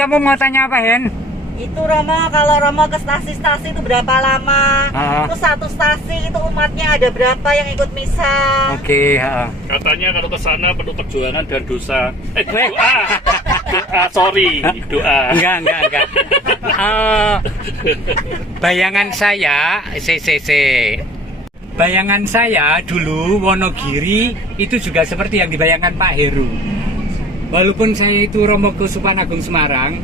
kamu mau tanya apa, Hen? Itu Romo, kalau Romo ke stasi-stasi itu berapa lama? Terus satu stasi itu umatnya ada berapa yang ikut misa? Oke, Katanya kalau ke sana penuh perjuangan dan dosa. Doa. Sorry, doa. Enggak. Bayangan saya, bayangan saya dulu Wonogiri itu juga seperti yang dibayangkan Pak Heru. Walaupun saya itu Romo Kesupan Agung Semarang,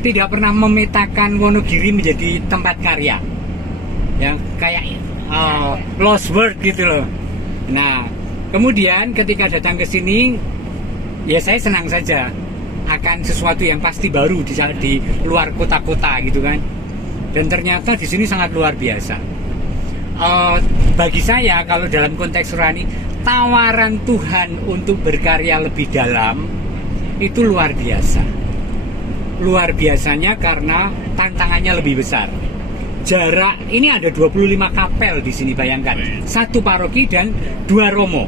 tidak pernah memetakan Wonogiri menjadi tempat karya, yang kayak lost word gitu loh. Nah, kemudian ketika datang ke sini, ya saya senang saja akan sesuatu yang pasti baru di luar kota-kota gitu kan. Dan ternyata di sini sangat luar biasa. Bagi saya kalau dalam konteks rohani, tawaran Tuhan untuk berkarya lebih dalam itu luar biasa. Luar biasanya karena tantangannya lebih besar. Jarak ini ada 25 kapel di sini, bayangkan. Satu paroki dan 2 romo.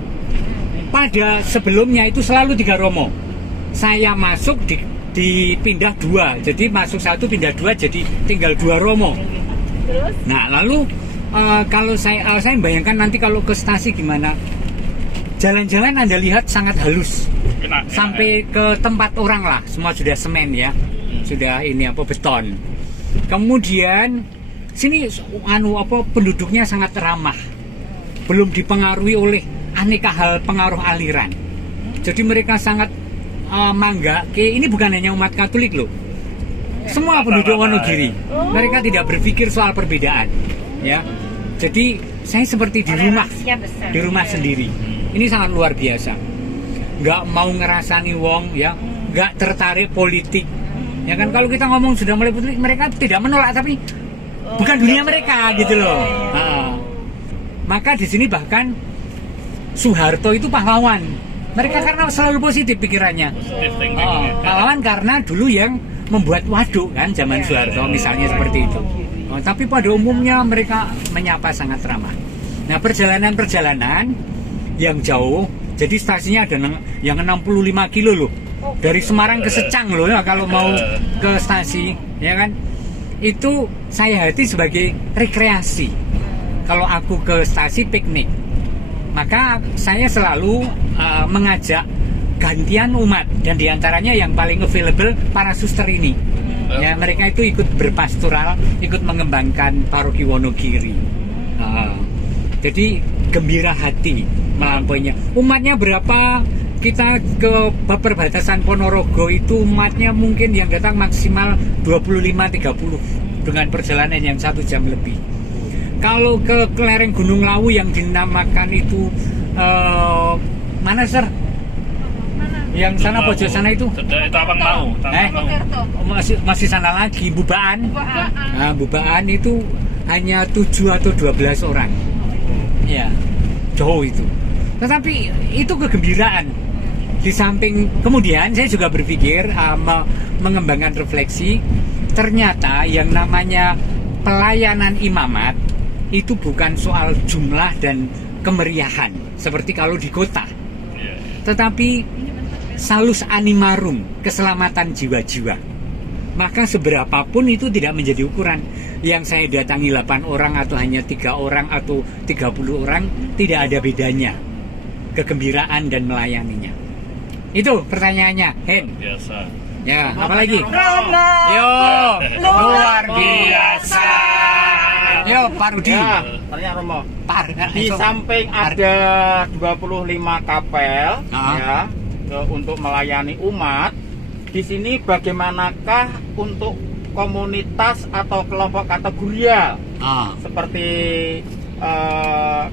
Pada sebelumnya itu selalu 3 romo. Saya masuk dipindah 2. Jadi masuk 1 pindah 2 jadi tinggal 2 romo. Nah, lalu kalau saya bayangkan nanti kalau ke stasi gimana? Jalan-jalan Anda lihat sangat halus. Sampai ke tempat orang lah, semua sudah semen ya. Sudah beton. Kemudian sini penduduknya sangat ramah. Belum dipengaruhi oleh aneka hal pengaruh aliran. Jadi mereka sangat mangga. Ini bukan hanya umat Katolik loh. Semua penduduk Wonogiri. Mereka tidak berpikir soal perbedaan, ya. Jadi saya seperti di rumah sendiri. Ini sangat luar biasa. Nggak mau ngerasani wong, ya. Nggak tertarik politik. Ya kan, kalau kita ngomong sudah mulai politik, mereka tidak menolak, tapi bukan dunia mereka gitu loh. Maka di sini bahkan Soeharto itu pahlawan. Mereka karena selalu positif pikirannya. Pahlawan karena dulu yang membuat waduk kan zaman Soeharto misalnya seperti itu. Tapi pada umumnya mereka menyapa sangat ramah. Nah, perjalanan yang jauh, jadi stasinya ada yang 65 kilo loh. Dari Semarang ke Secang loh ya, kalau mau ke stasi, ya kan? Itu saya hati sebagai rekreasi. Kalau aku ke stasi piknik, maka saya selalu mengajak gantian umat, dan diantaranya yang paling available para suster ini. Ya, mereka itu ikut berpastoral, ikut mengembangkan paroki Wonogiri. Jadi gembira hati melampauinya. Umatnya berapa? Kita ke perbatasan Ponorogo itu umatnya mungkin yang datang maksimal 25-30 dengan perjalanan yang 1 jam lebih. Kalau ke lereng Gunung Lawu yang dinamakan itu mana, Sir? Yang sana pojok sana itu? Tawang Mau. Masih sana lagi, Bubaan. Nah, Bubaan itu hanya 7 atau 12 orang. Ya, jauh itu. Tetapi itu kegembiraan. Di samping kemudian saya juga berpikir mengembangkan refleksi, ternyata yang namanya pelayanan imamat itu bukan soal jumlah dan kemeriahan seperti kalau di kota, tetapi salus animarum, keselamatan jiwa-jiwa. Maka seberapapun itu tidak menjadi ukuran. Yang saya datangi 8 orang atau hanya 3 orang atau 30 orang, tidak ada bedanya kegembiraan dan melayaninya. Itu pertanyaannya, Hen. Biasa. Ya, apa lagi? Romo, Yo, luar biasa. Yo, Pak Rudi. Ya, tanya Romo. Di samping ada 25 kapel ya untuk melayani umat, di sini bagaimanakah untuk komunitas atau kelompok kategorial? Seperti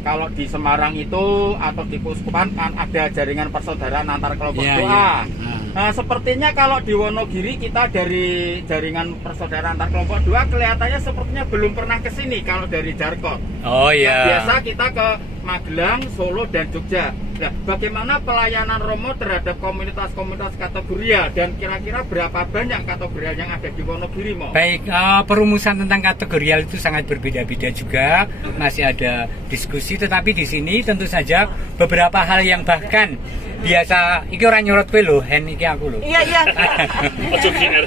kalau di Semarang itu atau di Keuskupan kan ada jaringan persaudaraan antar kelompok doa. Nah, sepertinya kalau di Wonogiri kita dari jaringan persaudaraan antar kelompok doa kelihatannya sepertinya belum pernah ke sini kalau dari Jarkot. Oh iya. Biasa kita ke Magelang, Solo, dan Jogja. Nah, bagaimana pelayanan Romo terhadap komunitas-komunitas kategorial dan kira-kira berapa banyak kategorial yang ada di Wonogiri, Mo? Baik, perumusan tentang kategorial itu sangat berbeda-beda juga, masih ada diskusi, tetapi di sini tentu saja beberapa hal yang bahkan biasa iki ora nyorot kowe lho, hen iki aku lho. Iya, iya. Ojo GR.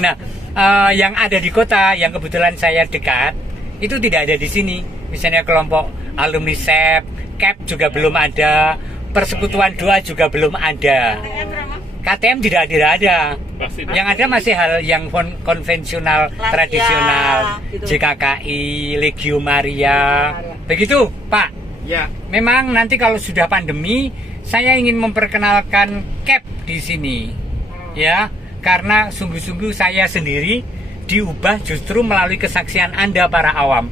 Nah, yang ada di kota yang kebetulan saya dekat itu tidak ada di sini. Misalnya kelompok alumni SEP, CAP juga belum ada, persekutuan doa juga belum ada. KTM tidak ada. Pasti. Yang ada masih hal yang konvensional, Lansia, tradisional, gitu. JKKI, Legio Maria. Begitu, Pak. Ya. Memang nanti kalau sudah pandemi, saya ingin memperkenalkan CAP di sini. Ya, karena sungguh-sungguh saya sendiri diubah justru melalui kesaksian Anda para awam.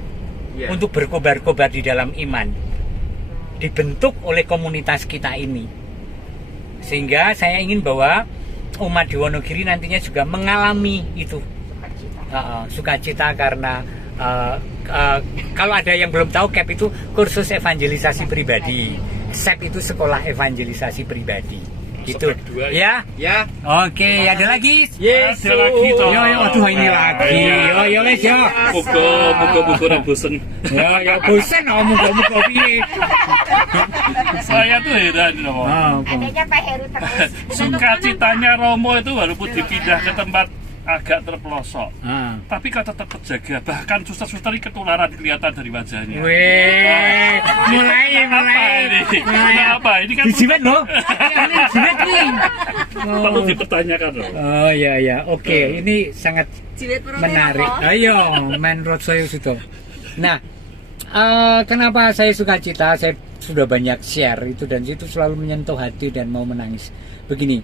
Ya. Untuk berkobar-kobar di dalam iman. Dibentuk oleh komunitas kita ini. Sehingga saya ingin bahwa umat di Wonogiri nantinya juga mengalami itu. Sukacita karena kalau ada yang belum tahu, CAP itu kursus evangelisasi pribadi, SEP itu sekolah evangelisasi pribadi. Gitu. Ya. Ya. Oke, ada lagi? Yesus. Ada lagi, toh. Aduh ini lagi. Yo wes yo. Muga-muga ora bosen. Ya bosen muga-muga piye. Saya tuh heran loh. Adanya Pak Heru terus. Sukacitanya Romo itu walaupun dipindah ke tempat agak terpelosok, tapi kata tetap terjaga. Bahkan suster-suster ini ketularan kelihatan dari wajahnya. Weh, mulai. Apa? Ini kan Dijiwet loh. Ini jiwet nih. perlu dipertanyakan loh. Oh ya. Oke, ini sangat Jiwet Purwokerto. menarik. Ayo, main roadshow itu. Nah, kenapa saya sukacita? Saya sudah banyak share itu dan itu selalu menyentuh hati dan mau menangis. Begini,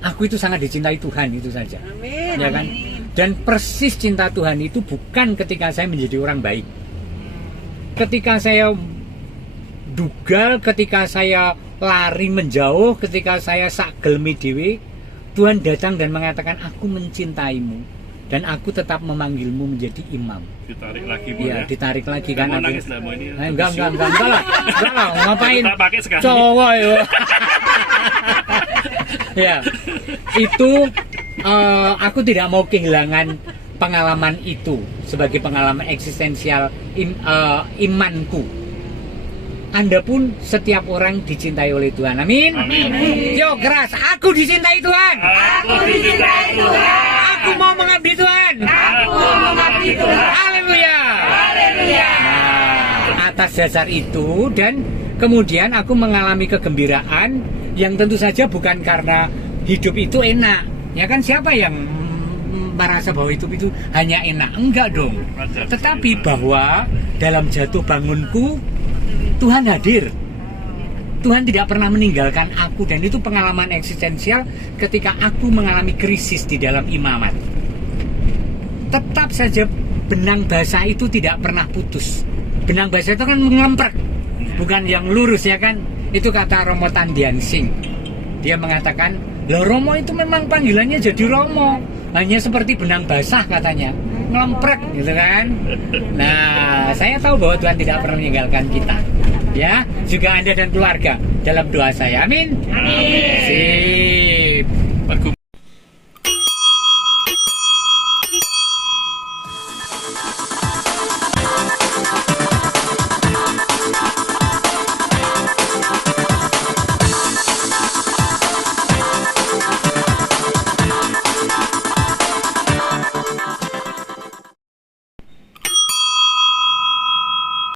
aku itu sangat dicintai Tuhan, itu saja. Amin. Ya kan? Dan persis cinta Tuhan itu bukan ketika saya menjadi orang baik. Ketika saya dugal, ketika saya lari menjauh, ketika saya sagelmi dewe, Tuhan datang dan mengatakan, aku mencintaimu dan aku tetap memanggilmu menjadi imam. Ditarik lagi Bu Iya, ya. ditarik lagi Nggak kan. mau nangis lah mau ini. Enggak lah. Ngapain? Tak pakai sekali. Cowok ya. Ya, itu aku tidak mau kehilangan pengalaman itu sebagai pengalaman eksistensial imanku. Anda pun setiap orang dicintai oleh Tuhan. Amin. Yo keras, aku dicintai Tuhan. Aku dicintai Tuhan. Aku mau mengabdi Tuhan. Aku mengabdi Tuhan. Haleluya. Nah, atas dasar itu dan kemudian aku mengalami kegembiraan yang tentu saja bukan karena hidup itu enak. Ya kan, siapa yang merasa bahwa hidup itu hanya enak? Enggak dong. Tetapi bahwa dalam jatuh bangunku Tuhan hadir. Tuhan tidak pernah meninggalkan aku dan itu pengalaman eksistensial ketika aku mengalami krisis di dalam imamat. Tetap saja benang basah itu tidak pernah putus. Benang basah itu kan mengemprek, bukan yang lurus ya kan. Itu kata Romo Tandian Sing. Dia mengatakan, "Loh, Romo itu memang panggilannya jadi Romo, hanya seperti benang basah katanya, ngelemprek gitu kan." Nah, saya tahu bahwa Tuhan tidak pernah meninggalkan kita. Ya, juga Anda dan keluarga dalam doa saya. Amin. Amin.